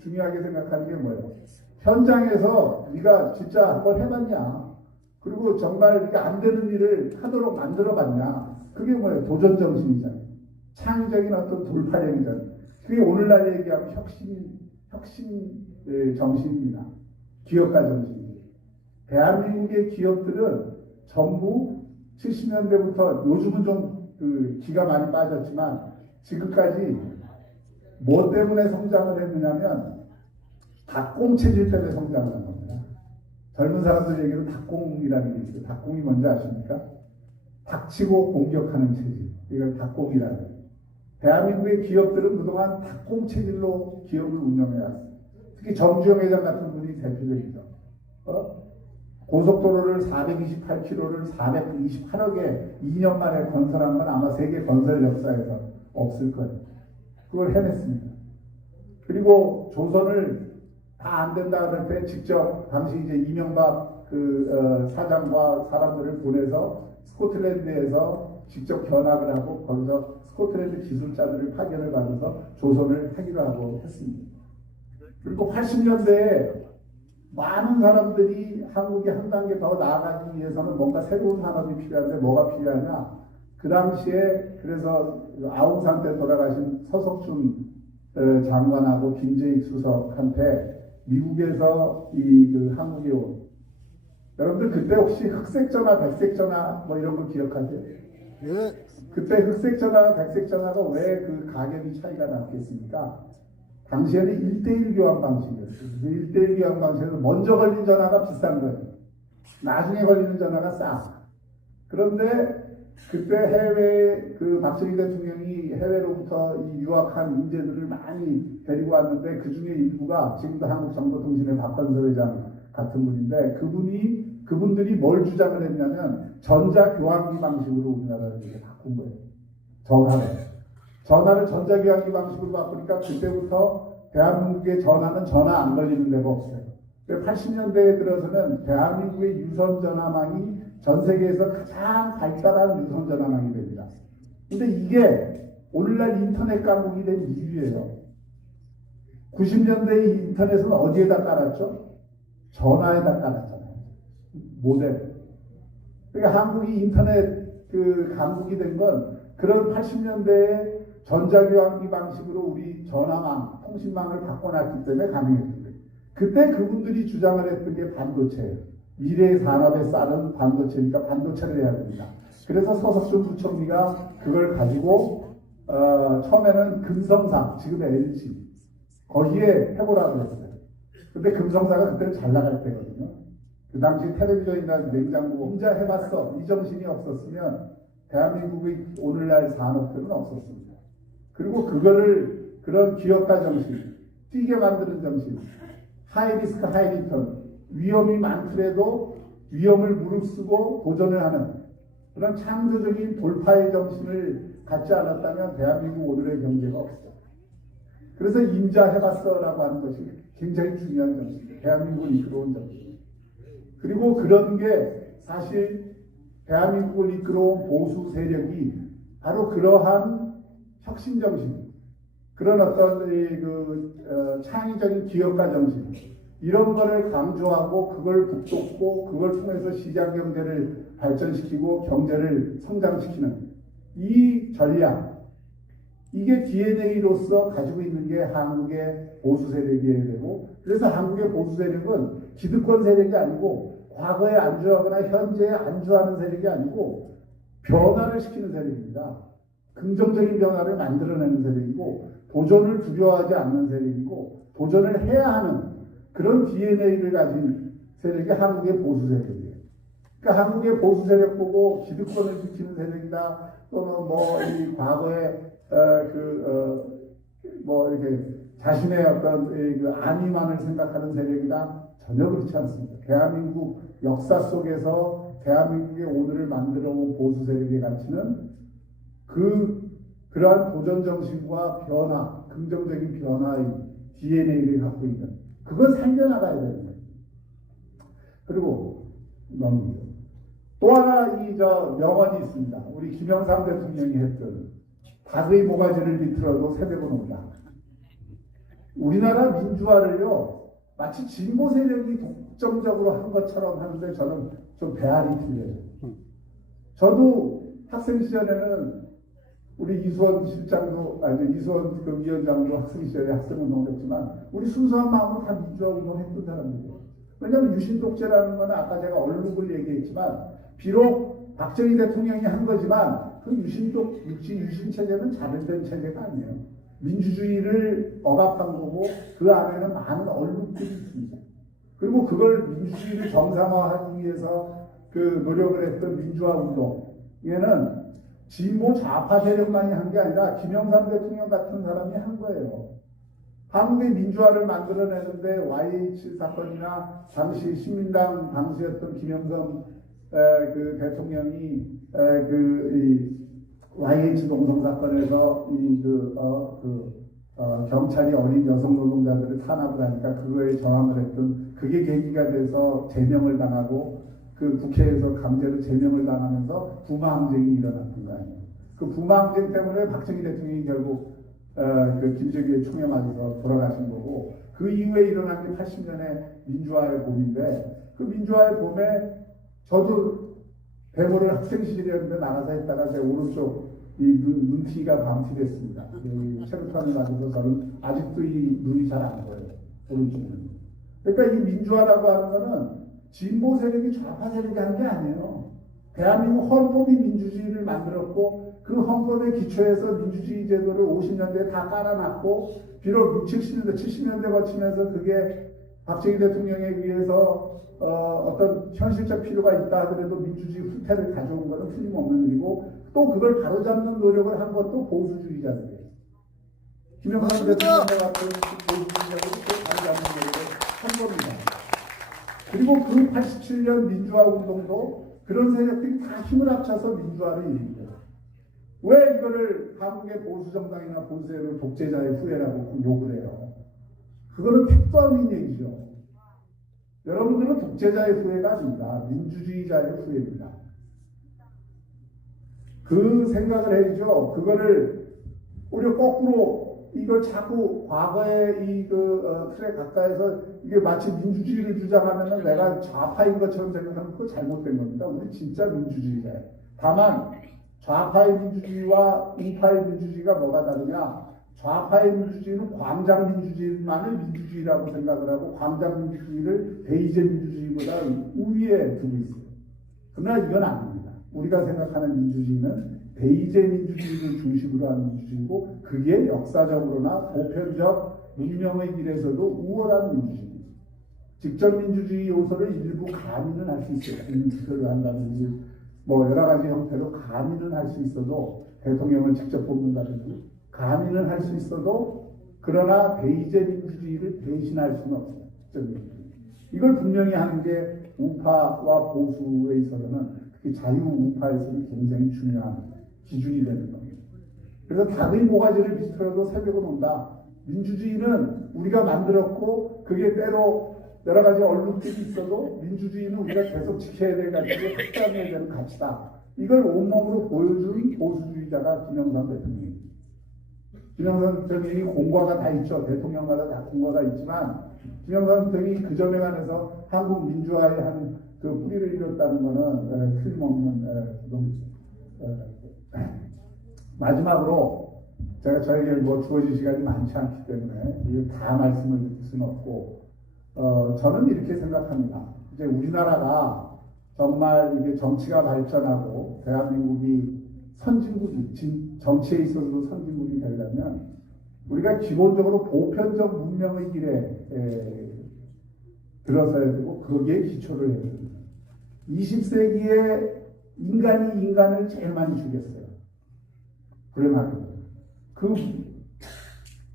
중요하게 생각하는 게 뭐예요? 현장에서 네가 진짜 한번 해봤냐? 그리고 정말 이게 안 되는 일을 하도록 만들어봤냐? 그게 뭐예요? 도전 정신이잖아요. 창의적인 어떤 돌파력이잖아요. 그게 오늘날 얘기하면 혁신 정신입니다. 기업가 정신입니다. 대한민국의 기업들은 전부 70년대부터 요즘은 좀 기가 많이 빠졌지만 지금까지 뭐 때문에 성장을 했느냐면 닭공 체질 때문에 성장을 한 겁니다. 젊은 사람들 얘기로 닭공이라는 게 있어요. 닭공이 뭔지 아십니까? 닥치고 공격하는 체질. 이걸 닭공이라는 거예요. 대한민국의 기업들은 그동안 닭공 체질로 기업을 운영해왔어요. 특히 정주영 회장 같은 분이 대표적이죠. 고속도로를 428km를 428억에 2년 만에 건설한 건 아마 세계 건설 역사에서 없을 거예요. 그걸 해냈습니다. 그리고 조선을 다 안 된다 그럴 때 직접 당시 이제 이명박 사장과 사람들을 보내서 스코틀랜드에서 직접 견학을 하고 거기서 스코틀랜드 기술자들을 파견을 받아서 조선을 하기로 하고 했습니다. 그리고 80년대에 많은 사람들이 한국이 한 단계 더 나아가기 위해서는 뭔가 새로운 산업이 필요한데 뭐가 필요하냐? 그 당시에 그래서 아웅산 때 돌아가신 서석준 장관하고 김재익 수석한테 미국에서 한국에 온 여러분들 그때 혹시 흑색전화, 백색전화 뭐 이런 거 기억하세요? 예. 그때 흑색전화, 백색전화가 왜 그 가격이 차이가 났겠습니까? 당시에는 1대1 교환 방식이었어요. 그 1대1 교환 방식에서 먼저 걸린 전화가 비싼 거예요. 나중에 걸리는 전화가 싸. 그런데 그때 해외 박정희 대통령이 해외로부터 이 유학한 인재들을 많이 데리고 왔는데 그 중에 일부가 지금도 한국정보통신의 박건서 회장 같은 분인데 그분들이 뭘 주장을 했냐면 전자교환기 방식으로 우리나라를 이렇게 바꾼 거예요. 전화를 전자교환기 방식으로 바꾸니까 그때부터 대한민국의 전화는 전화 안 걸리는 데가 없어요. 80년대에 들어서는 대한민국의 유선전화망이 전 세계에서 가장 발달한 유선전화망이 됩니다. 근데 이게 오늘날 인터넷 강국이 된 이유예요. 90년대의 인터넷은 어디에다 깔았죠? 전화에다 깔았잖아요. 모뎀. 그러니까 한국이 인터넷 강국이 된 건 그런 80년대에 전자교환기 방식으로 우리 전화망, 통신망을 바꿔놨기 때문에 가능했던 거예요. 그때 그분들이 주장을 했던 게 반도체예요. 미래의 산업의 쌀은 반도체니까 반도체를 해야 됩니다. 그래서 서석준 부총리가 그걸 가지고 처음에는 금성사, 지금의 LG 거기에 해보라고 했어요. 근데 금성사가 그때는 잘 나갈 때거든요. 그 당시 텔레비전이나 냉장고 혼자 해봤어. 이 정신이 없었으면 대한민국의 오늘날 산업들은 없었습니다. 그리고 그런 기업가 정신, 뛰게 만드는 정신, 하이리스크 하이리턴, 위험이 많더라도 위험을 무릅쓰고 도전을 하는 그런 창조적인 돌파의 정신을 갖지 않았다면 대한민국 오늘의 경제가 없어요. 그래서 인자해봤어라고 하는 것이 굉장히 중요한 정신이에요. 대한민국을 이끌어온 정신. 그리고 그런 게 사실 대한민국을 이끌어온 보수 세력이 바로 그러한 혁신 정신, 그런 어떤 창의적인 기업가 정신, 이런 거를 강조하고 그걸 북돋고 그걸 통해서 시장 경제를 발전시키고 경제를 성장시키는 이 전략, 이게 DNA로서 가지고 있는 게 한국의 보수 세력이어야 되고, 그래서 한국의 보수 세력은 기득권 세력이 아니고 과거에 안주하거나 현재에 안주하는 세력이 아니고 변화를 시키는 세력입니다. 긍정적인 변화를 만들어내는 세력이고 도전을 두려워하지 않는 세력이고 도전을 해야 하는 그런 DNA를 가진 세력이 한국의 보수 세력이에요. 그러니까 한국의 보수 세력 보고 기득권을 지키는 세력이다, 또는 뭐 이 과거에 뭐 이렇게 자신의 어떤 그 안위만을 생각하는 세력이다, 전혀 그렇지 않습니다. 대한민국 역사 속에서 대한민국의 오늘을 만들어 온 보수 세력의 가치는 그러한 도전 정신과 변화, 긍정적인 변화의 DNA를 갖고 있는, 그걸 살려나가야 되는 거예요. 그리고 또 하나 명언이 있습니다. 우리 김영삼 대통령이 했던 닭의 모가지를 비틀어도 새벽은 온다. 우리나라 민주화를요, 마치 진보 세력이 독점적으로 한 것처럼 하는데 저는 좀 배알이 틀려요. 저도 학생 시절에는 우리 이수원 실장도, 이수원 그 위원장도 학생 시절에 학생운동을 했지만, 우리 순수한 마음으로 다 민주화 운동을 했던 사람들이에요. 왜냐하면 유신 독재라는 건 아까 제가 얼룩을 얘기했지만, 비록 박정희 대통령이 한 거지만, 그 유신 체제는 자발된 체제가 아니에요. 민주주의를 억압한 거고, 그 안에는 많은 얼룩들이 있습니다. 그리고 그걸 민주주의를 정상화하기 위해서 그 노력을 했던 민주화 운동에는 진보 좌파 세력만이 한 게 아니라 김영삼 대통령 같은 사람이 한 거예요. 한국의 민주화를 만들어내는데 YH 사건이나 당시 신민당 당시였던 김영삼 그 대통령이 YH 농성 사건에서 경찰이 어린 여성 노동자들을 탄압을 하니까 그거에 저항을 했던, 그게 계기가 돼서 제명을 당하고 그 국회에서 강제로 제명을 당하면서 부마항쟁이 일어났던 거 아니에요. 그 부마항쟁 때문에 박정희 대통령이 결국 그 김정일의 총에 맞아서 돌아가신 거고, 그 이후에 일어난 게 80년의 민주화의 봄인데, 그 민주화의 봄에 저도 대구를 학생 시절이었는데 나가서 했다가 제 오른쪽 이 눈티가 방치됐습니다. 체류탄을 맞아서 저는 아직도 이 눈이 잘 안 보여요. 오른쪽은. 그러니까 이 민주화라고 하는 거는 진보 세력이 좌파 세력이 한 게 아니에요. 대한민국 헌법이 민주주의를 만들었고, 그 헌법의 기초에서 민주주의 제도를 50년대에 다 깔아놨고, 비록 60, 70년대, 70년대 거치면서 그게 박정희 대통령에 의해서 어떤 현실적 필요가 있다 하더라도 민주주의 후퇴를 가져온 것은 틀림없는 일이고, 또 그걸 바로잡는 노력을 한 것도 보수주의자들이에요. 김영삼 대통령과 같은 보수주의자들이 그 바로잡는 노력을 한 겁니다. 그리고 그 87년 민주화 운동도 그런 세력들이 다 힘을 합쳐서 민주화를 이룬 거예요. 왜 이거를 한국의 보수정당이나 보수세력을 독재자의 후예라고 욕을 해요? 그거는 택도 없는 얘기죠. 여러분들은 독재자의 후예가 아닙니다. 민주주의자의 후예입니다. 그 생각을 해야죠. 그거를 오히려 거꾸로 이걸 자꾸 과거의 틀에 가까이서 이게 마치 민주주의를 주장하면 내가 좌파인 것처럼 생각하면 그거 잘못된 겁니다. 우리 진짜 민주주의자예요. 다만 좌파의 민주주의와 우파의 민주주의가 뭐가 다르냐? 좌파의 민주주의는 광장 민주주의만을 민주주의라고 생각을 하고, 광장 민주주의를 베이제 민주주의보다 우위에 두고 있어요. 그러나 이건 아닙니다. 우리가 생각하는 민주주의는 베이제 민주주의를 중심으로 하는 민주주의고, 그게 역사적으로나 보편적 문명의 길에서도 우월한 민주주의입니다. 직접 민주주의 요소를 일부 가미는 할 수 있어요. 투표를 한다든지 뭐 여러 가지 형태로 가미는 할 수 있어도, 대통령을 직접 뽑는다든지 가미는 할 수 있어도, 그러나 베이제 민주주의를 대신할 수는 없어요. 직접 민주주의. 이걸 분명히 하는 게 우파와 보수에 있어서는, 특히 자유우파에서는 굉장히 중요한 기준이 되는 겁니다. 그래서 닭의 모가지를 비틀어도 새벽은 온다. 민주주의는 우리가 만들었고, 그게 때로 여러 가지 얼룩들이 있어도 민주주의는 우리가 계속 지켜야 될 가치고 확장해야 되는 가치다. 이걸 온몸으로 보여준 보수주의자가 김영삼 대통령입니다. 김영삼 대통령이 공과가 다 있죠. 대통령마다 다 공과가 있지만, 김영삼 대통령이 그 점에 관해서 한국 민주화의 한 그 뿌리를 이뤘다는 것은 틀림없는 마지막으로 제가 저에게 뭐 주어진 시간이 많지 않기 때문에 이걸 다 말씀을 드릴 수는 없고, 저는 이렇게 생각합니다. 이제 우리나라가 정말 이게 정치가 발전하고 대한민국이 선진국이, 정치에 있어서도 선진국이 되려면 우리가 기본적으로 보편적 문명의 길에 들어서야 되고, 거기에 기초를 해야 됩니다. 20세기에 인간이 인간을 제일 많이 죽였어요. 불행하게도. 그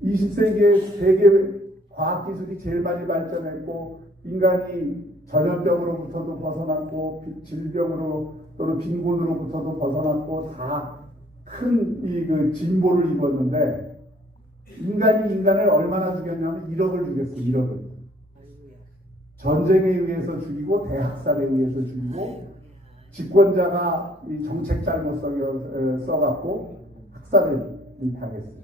20세기에 세계 과학기술이 제일 많이 발전했고, 인간이 전염병으로부터도 벗어났고, 질병으로 또는 빈곤으로부터도 벗어났고, 다 큰 그 진보를 이뤘는데, 인간이 인간을 얼마나 죽였냐면 1억을 죽였어요. 1억을. 전쟁에 의해서 죽이고, 대학살에 의해서 죽이고, 집권자가 이 정책 잘못 써갖고 학살을 당했어요.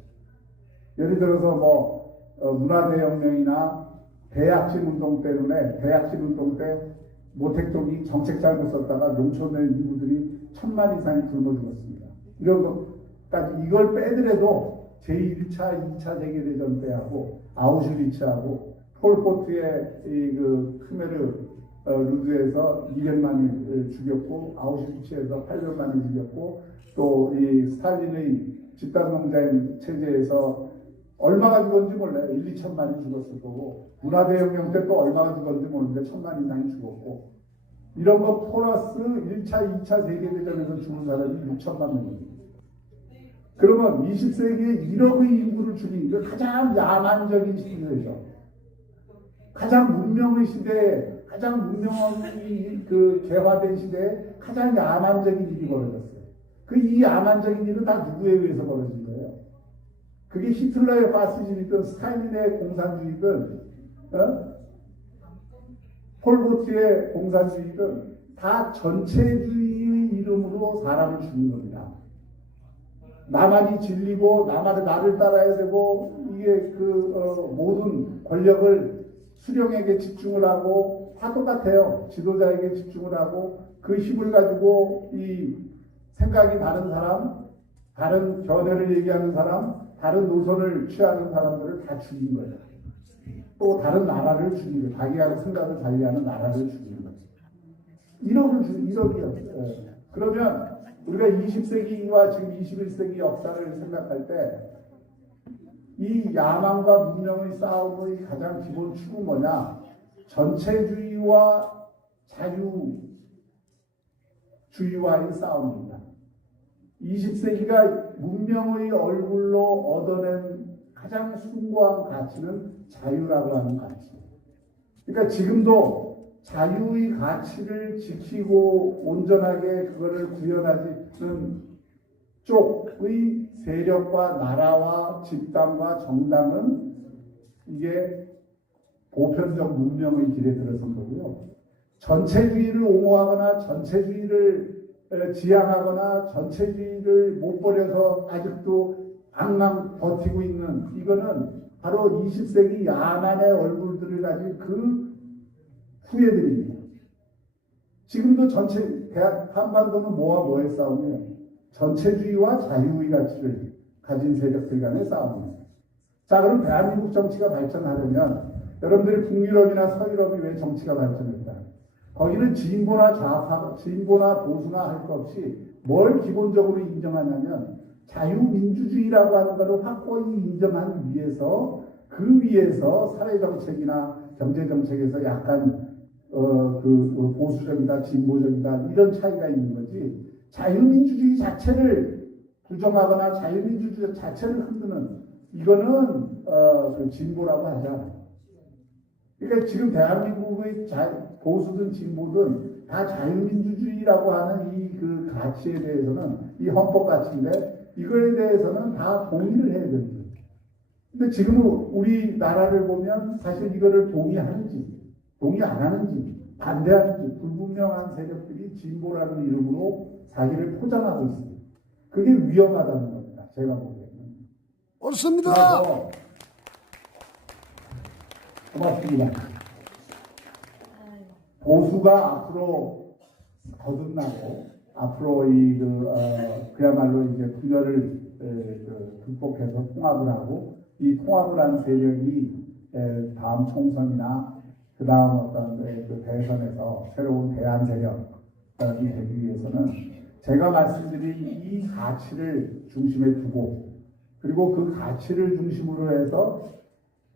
예를 들어서 문화대혁명이나 대약진 운동 때문에, 대약진 운동 때 모택동이 정책 잘못 썼다가 농촌의 인구들이 1000만 이상이 굶어 죽었습니다. 이런 것까지, 이걸 빼더라도 제1차, 2차 세계대전 때하고 아우슈비츠하고 폴포트의 그 크메르 루드에서 200만이 죽였고, 아우슈비츠에서 800만이 죽였고, 또 이 스탈린의 집단농장 체제에서 얼마가 죽었는지 몰라요. 1, 2천만이 죽었을 거고, 문화대혁명 때 또 얼마가 죽었는지 모르는데 1000만 이상이 죽었고, 이런 거 플러스 1차, 2차 세계대전에서 죽은 사람이 6천만 명입니다. 그러면 20세기에 1억의 인구를 죽인 그 가장 야만적인 시대죠. 가장 문명의 시대에, 가장 문명이 그 개화된 시대에 가장 야만적인 일이 벌어졌어요. 이 야만적인 일은 다 누구에 의해서 벌어진 거예요? 그게 히틀러의 파시즘이든 스탈린의 공산주의든 폴포트의 공산주의든 다 전체주의의 이름으로 사람을 죽인 겁니다. 나만이 진리고 나를 따라야 되고, 이게 모든 권력을 수령에게 집중을 하고, 다 똑같아요. 지도자에게 집중을 하고, 그 힘을 가지고 이 생각이 다른 사람, 다른 견해를 얘기하는 사람, 다른 노선을 취하는 사람들을 다 죽인 거예요. 또 다른 나라를 죽인 거예요. 자기가 생각을 달리하는 나라를 죽인 거예요. 1억이요. 그러면 우리가 20세기와 지금 21세기 역사를 생각할 때, 이 야망과 문명의 싸움의 가장 기본 축은 뭐냐? 전체주의와 자유주의와의 싸움입니다. 20세기가 문명의 얼굴로 얻어낸 가장 숭고한 가치는 자유라고 하는 가치. 그러니까 지금도 자유의 가치를 지키고 온전하게 그거를 구현하지는 쪽의 세력과 나라와 집단과 정당은 이게 보편적 문명의 길에 들어선 거고요. 전체주의를 옹호하거나 전체주의를 지향하거나 전체주의를 못 버려서 아직도 앙망 버티고 있는, 이거는 바로 20세기 야만의 얼굴들을 가진 그 후예들입니다. 지금도 한반도는 뭐와 뭐의 싸움이에요? 전체주의와 자유의 가치를 가진 세력들 간의 싸움입니다. 자, 그럼 대한민국 정치가 발전하려면, 여러분들이 북유럽이나 서유럽이 왜 정치가 발전했다? 거기는 진보나 좌파, 진보나 보수나 할 것 없이 뭘 기본적으로 인정하냐면, 자유민주주의라고 하는 것을 확고히 인정하기 위해서, 그 위에서 사회정책이나 경제정책에서 약간 보수적이다, 진보적이다, 이런 차이가 있는 거지, 자유민주주의 자체를 부정하거나 자유민주주의 자체를 흔드는, 이거는 진보라고 하지 않아요. 그러니까 지금 대한민국의 보수든 진보든 다 자유민주주의라고 하는 이 그 가치에 대해서는, 이 헌법 가치인데, 이거에 대해서는 다 동의를 해야 됩니다. 근데 지금 우리나라를 보면 사실 이거를 동의하는지, 동의 안 하는지, 반대하는지 불분명한 세력들이 진보라는 이름으로 자기를 포장하고 있습니다. 그게 위험하다는 겁니다. 제가 보기에는. 옳습니다. 고맙습니다. 보수가 앞으로 거듭나고, 앞으로 그야말로 이제 분열을 극복해서 통합을 하고, 이 통합을 한 세력이 다음 총선이나 그 다음 어떤 그 대선에서 새로운 대안 세력이 되기 위해서는, 제가 말씀드린 이 가치를 중심에 두고, 그리고 그 가치를 중심으로 해서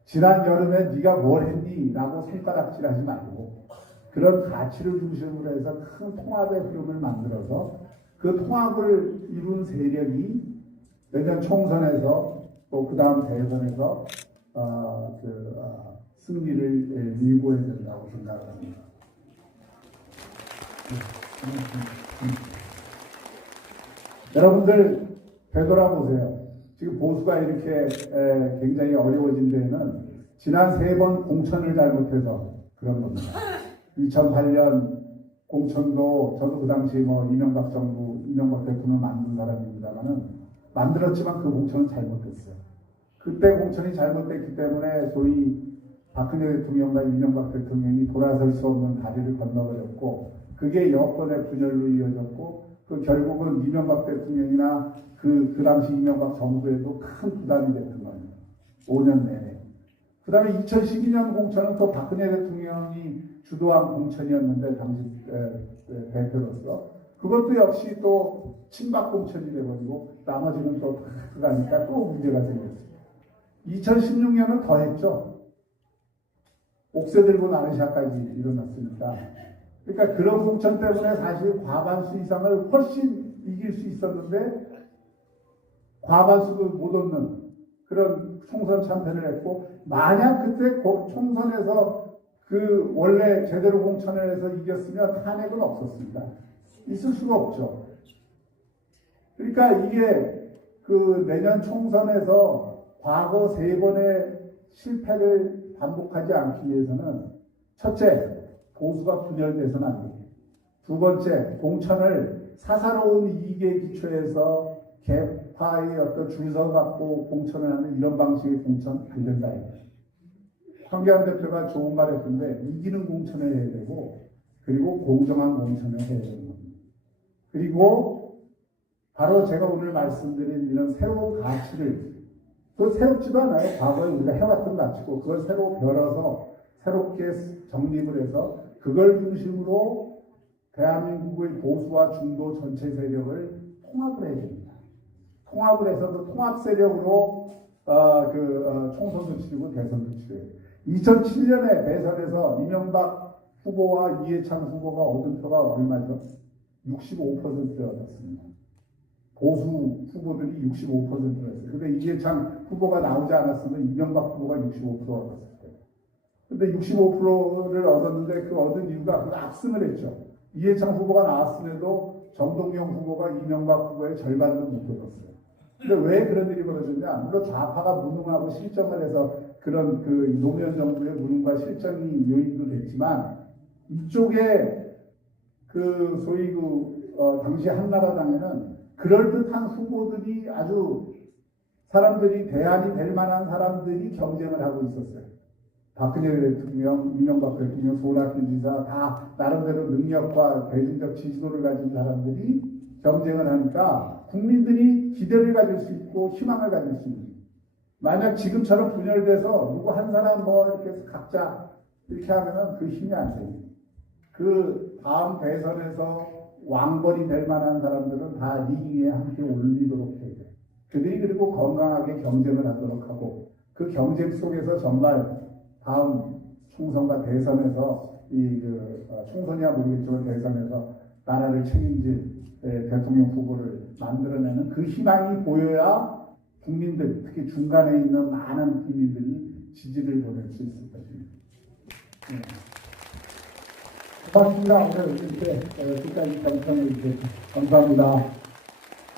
지난 여름에 네가 뭘 했니? 라고 손가락질하지 말고, 그런 가치를 중심으로 해서 큰 통합의 흐름을 만들어서 그 통합을 이룬 세력이 내년 총선에서 또 그 다음 대선에서 승리를 밀고 해야 된다고 생각합니다. 여러분들 되돌아보세요. 지금 보수가 이렇게 굉장히 어려워진 데에는 지난 3번 공천을 잘못해서 그런 겁니다. 2008년 공천도 저도 그 당시 이명박 정부, 이명박 대통령 만든 사람입니다만은 만들었지만 그 공천은 잘못됐어요. 그때 공천이 잘못됐기 때문에 소위 박근혜 대통령과 이명박 대통령이 돌아설 수 없는 다리를 건너버렸고 그게 여권의 분열로 이어졌고 그 결국은 이명박 대통령이나 그 당시 이명박 정부에도 큰 부담이 됐던 겁니다. 5년 내내. 그 다음에 2012년 공천은 또 박근혜 대통령이 주도한 공천이었는데 당시 대표로서 그것도 역시 또 친박 공천이 돼버리고 나머지는 또 가니까 또 문제가 생겼어요. 2016년은 더 했죠. 옥새 들고 나르샤까지 일어났으니까. 그러니까 그런 공천 때문에 사실 과반수 이상을 훨씬 이길 수 있었는데 과반수도 못 얻는 그런 총선 참패를 했고 만약 그때 총선에서 그 원래 제대로 공천을 해서 이겼으면 탄핵은 없었습니다. 있을 수가 없죠. 그러니까 이게 그 내년 총선에서 과거 3번의 실패를 반복하지 않기 위해서는 첫째, 보수가 분열돼서는 안 됩니다. 두 번째, 공천을 사사로운 이익에 기초해서 개파의 어떤 줄서 갖고 공천을 하는 이런 방식의 공천 안 된다. 황교안 대표가 좋은 말 했던데 이기는 공천을 해야 되고 그리고 공정한 공천을 해야 되는 겁니다. 그리고 바로 제가 오늘 말씀드린 이런 새로운 가치를 또 새롭지도 않아요. 과거에 우리가 해왔던 가치고 그걸 새로 별어서 새롭게 정립을 해서 그걸 중심으로 대한민국의 보수와 중도 전체 세력을 통합을 해야 됩니다. 통합을 해서 그 통합 세력으로 총선도 치르고 대선도 치르요. 2007년에 대선에서 이명박 후보와 이해창 후보가 얻은 표가 얼마죠? 65%를 얻었습니다. 보수 후보들이 65%를 했어요. 근데 이해창 후보가 나오지 않았으면 이명박 후보가 65% 얻었을 거예요. 근데 65%를 얻었는데 그 얻은 이유가 그 압승을 했죠. 이해창 후보가 나왔음에도 정동영 후보가 이명박 후보의 절반도 못 얻었어요. 근데 왜 그런 일이 벌어졌냐? 물론 좌파가 무능하고 실정을 해서 그런 그 노무현 정부의 무능과 실정이 요인도 됐지만 이쪽에 그 소위 당시 한나라당에는 그럴듯한 후보들이 아주 사람들이 대안이 될 만한 사람들이 경쟁을 하고 있었어요. 박근혜 대통령, 이명박 대통령, 손학규 지사 다 나름대로 능력과 대중적 지지도를 가진 사람들이 경쟁을 하니까 국민들이 기대를 가질 수 있고 희망을 가질 수 있는. 만약 지금처럼 분열돼서 누구 한 사람 이렇게 해서 각자 이렇게 하면은 그 힘이 안 생겨요. 그 다음 대선에서 왕벌이 될 만한 사람들은 다 리기에 함께 올리도록 해야 돼요. 그들이 그리고 건강하게 경쟁을 하도록 하고 그 경쟁 속에서 정말 다음 총선과 대선에서 총선이야 모르겠지만 대선에서 나라를 책임질 대통령 후보를 만들어내는 그 희망이 보여야 국민들, 특히 중간에 있는 많은 국민들이 지지를 보낼 수 있을 것입니다. 고맙습니다. 오늘 이렇게 끝까지 경청해 주셔서 감사합니다.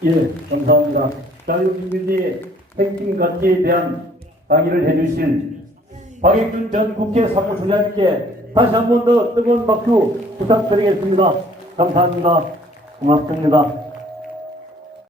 예, 감사합니다. 자유민주주의 핵심 가치에 대한 강의를 해주신 박익준 전 국회 사무총장님께 다시 한 번 더 뜨거운 박수 부탁드리겠습니다. 감사합니다. 고맙습니다.